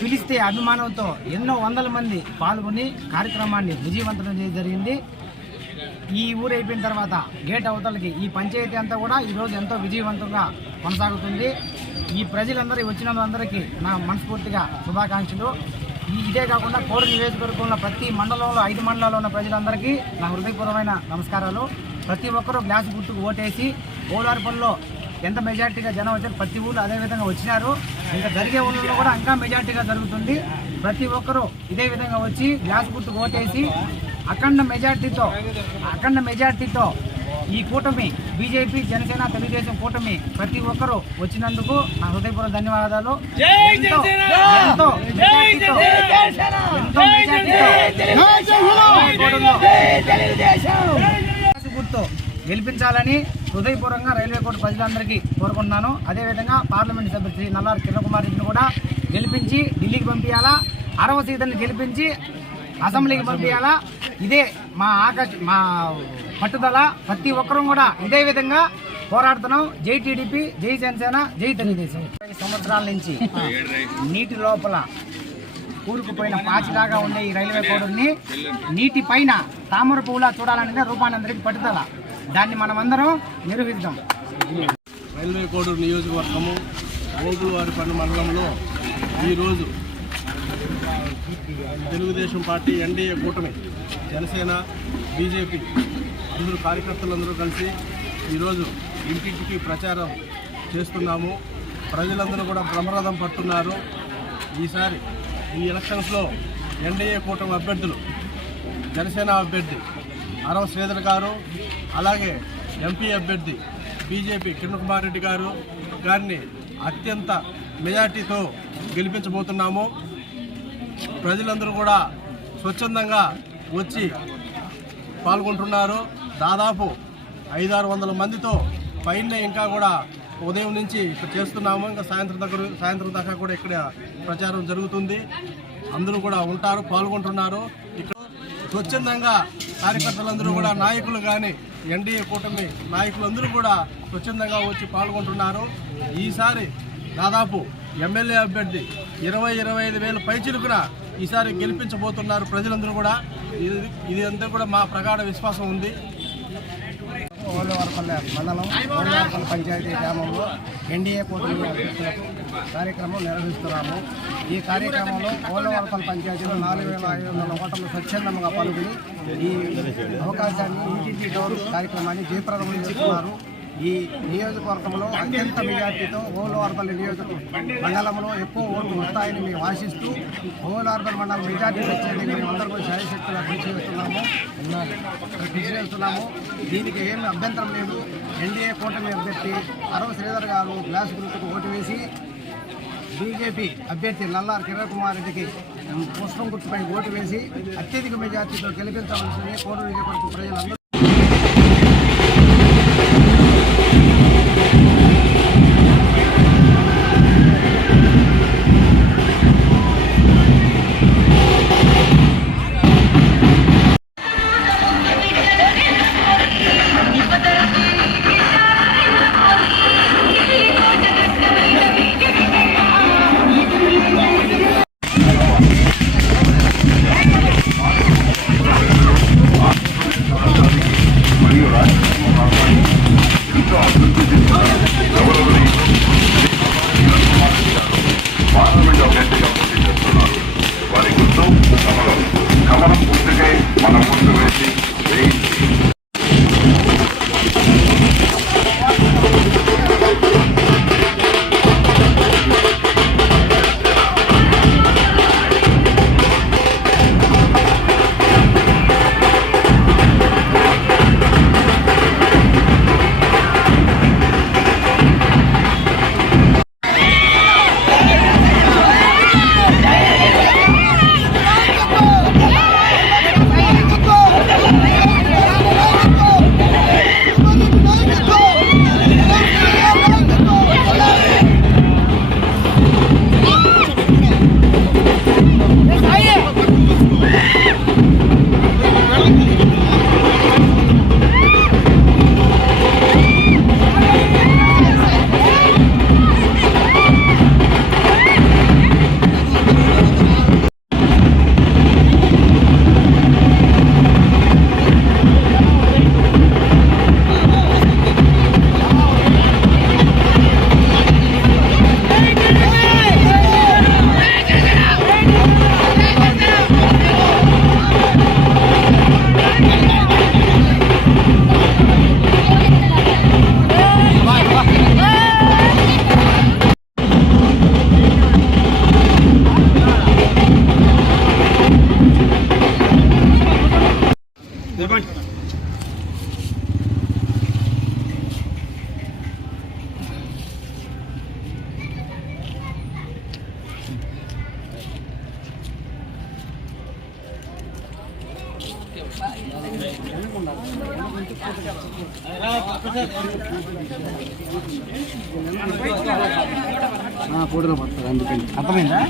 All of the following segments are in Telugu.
పిలిస్తే అభిమానంతో ఎన్నో వందల మంది పాల్గొని కార్యక్రమాన్ని విజయవంతం చేయడం జరిగింది. ఈ ఊరు అయిపోయిన తర్వాత గేట్ అవతలకి ఈ పంచాయతీ అంతా కూడా ఈరోజు ఎంతో విజయవంతంగా కొనసాగుతుంది. ఈ ప్రజలందరూ వచ్చిన అందరికీ నా మనస్ఫూర్తిగా శుభాకాంక్షలు. ఇదే కాకుండా కోడూరు నియోజకవర్గంలో ప్రతి మండలంలో 5 మండలాల్లో ఉన్న ప్రజలందరికీ నా హృదయపూర్వమైన నమస్కారాలు. ప్రతి ఒక్కరూ గ్లాసు గుర్తుకు ఓటేసి ఓలార్పల్లో ఎంత మెజార్టీగా జనం వచ్చారు, ప్రతి ఊళ్ళో అదేవిధంగా వచ్చినారు. ఇంకా జరిగే ఊళ్ళో కూడా ఇంకా మెజార్టీగా జరుగుతుంది. ప్రతి ఒక్కరూ ఇదే విధంగా వచ్చి గ్లాసు గుర్తుకు ఓటేసి అఖండ మెజార్టీతో ఈ కూటమి బీజేపీ జనసేన తెలుగుదేశం కూటమి ప్రతి ఒక్కరూ వచ్చినందుకు నా హృదయపూర్వక ధన్యవాదాలు. గుర్తు గెలిపించాలని హృదయపూర్వకంగా రైల్వే కోర్టు ప్రజలందరికీ కోరుకుంటున్నాను. అదేవిధంగా పార్లమెంట్ సభ్యులు శ్రీ నల్లారి కిరణ్ కుమార్ రెడ్డిని కూడా గెలిపించి ఢిల్లీకి పంపించాలా, 6వ సీటుని గెలిపించి అసెంబ్లీకి పంపించాలా. ఇదే మా పట్టుదల. ప్రతి ఒక్కరూ కూడా ఇదే విధంగా పోరాడుతున్నాం. జై టీడీపీ, జై జనసేన, జై తెలుగుదేశం. 20 సంవత్సరాల నుంచి నీటి లోపల కూరుకుపోయిన పాచిలాగా ఉండే ఈ రైల్వే కోడూరుని నీటి పైన తామర పువ్వులా చూడాలనేది రూపానందరికి పట్టుదల. దాన్ని మనమందరం నిర్వహిద్దాం. రైల్వే కోడూరు నియోజకవర్గము ఓగులవారిపల్లి మండలంలో ఈరోజు తెలుగుదేశం పార్టీ ఎన్డీఏ కూటమి జనసేన బీజేపీ అందరూ కార్యకర్తలందరూ కలిసి ఈరోజు ఇంటింటికి ప్రచారం చేస్తున్నాము. ప్రజలందరూ కూడా బ్రహ్మరథం పడుతున్నారు. ఈసారి ఈ ఎలక్షన్స్లో ఎన్డీఏ కూటమి అభ్యర్థులు జనసేన అభ్యర్థి అరవ శ్రీధర్ గారు, అలాగే ఎంపీ అభ్యర్థి బీజేపీ కిరణ్ కుమార్ రెడ్డి గారిని అత్యంత మెజార్టీతో గెలిపించబోతున్నాము. ప్రజలందరూ కూడా స్వచ్ఛందంగా వచ్చి పాల్గొంటున్నారు. దాదాపు 500-600 మందితో పైనే ఇంకా కూడా ఉదయం నుంచి ఇక్కడ చేస్తున్నాము. ఇంకా సాయంత్రం దాకా కూడా ఇక్కడ ప్రచారం జరుగుతుంది. అందరూ కూడా ఉంటారు, పాల్గొంటున్నారు. ఇక్కడ స్వచ్ఛందంగా కార్యకర్తలందరూ కూడా నాయకులు కానీ ఎన్డీఏ కూటమి నాయకులందరూ కూడా స్వచ్ఛందంగా వచ్చి పాల్గొంటున్నారు. ఈసారి దాదాపు ఎమ్మెల్యే అభ్యర్థి 20-25 వేల పైచిలుకున ఈసారి గెలిపించబోతున్నారు ప్రజలందరూ కూడా. ఇది అంతా కూడా మా ప్రగాఢ విశ్వాసం ఉంది. ఓలవారపల్లె మండలం ఓలవారపల్లి పంచాయతీ గ్రామంలో ఎన్డీఏ కూటమి అభ్యర్థులకు కార్యక్రమం నిర్వహిస్తున్నాము. ఈ కార్యక్రమంలో ఓలవారపల్లి పంచాయతీలో 4500 ఓటర్లు స్వచ్ఛందంగా పాల్గొని ఈ అవకాశాన్ని ఇంటింటి డోర్ కార్యక్రమాన్ని జయప్రదం చేస్తున్నారు. ఈ నియోజకవర్గంలో అత్యంత మెజార్టీతో ఓలవారపల్లి మండలంలో ఎక్కువ ఓట్లు వస్తాయని మేము ఆశిస్తూ ఓలవారపల్లి మండలం మెజార్టీ వచ్చేది మేము అందరూ శాయశక్తులు కృషి చేస్తున్నాము. దీనికి ఏమి అభ్యంతరం లేదు. ఎన్డీఏ కూటమి అభ్యర్థి అరవ శ్రీధర్ గారు గ్లాస్ గుర్తుకు ఓటు వేసి బీజేపీ అభ్యర్థి నల్లారి కిరణ్ కుమార్ రెడ్డికి పుష్పం గుర్తుపై ఓటు వేసి అత్యధిక మెజార్టీతో గెలిపించవలసింది కోడూరు నియోజకవర్గ ప్రజలందరూ అర్థమైందా?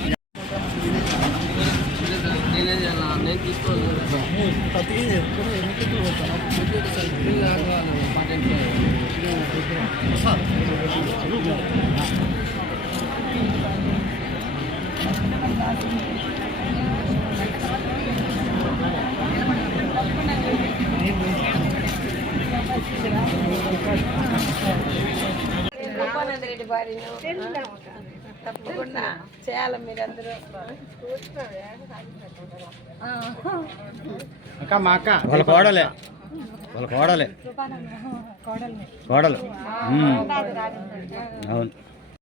రెడ్డి భార్యను తప్పకుండా చేయాలి మీరందరూ. అక్క మా అక్క వాళ్ళ కోడలే కోడలు అవును.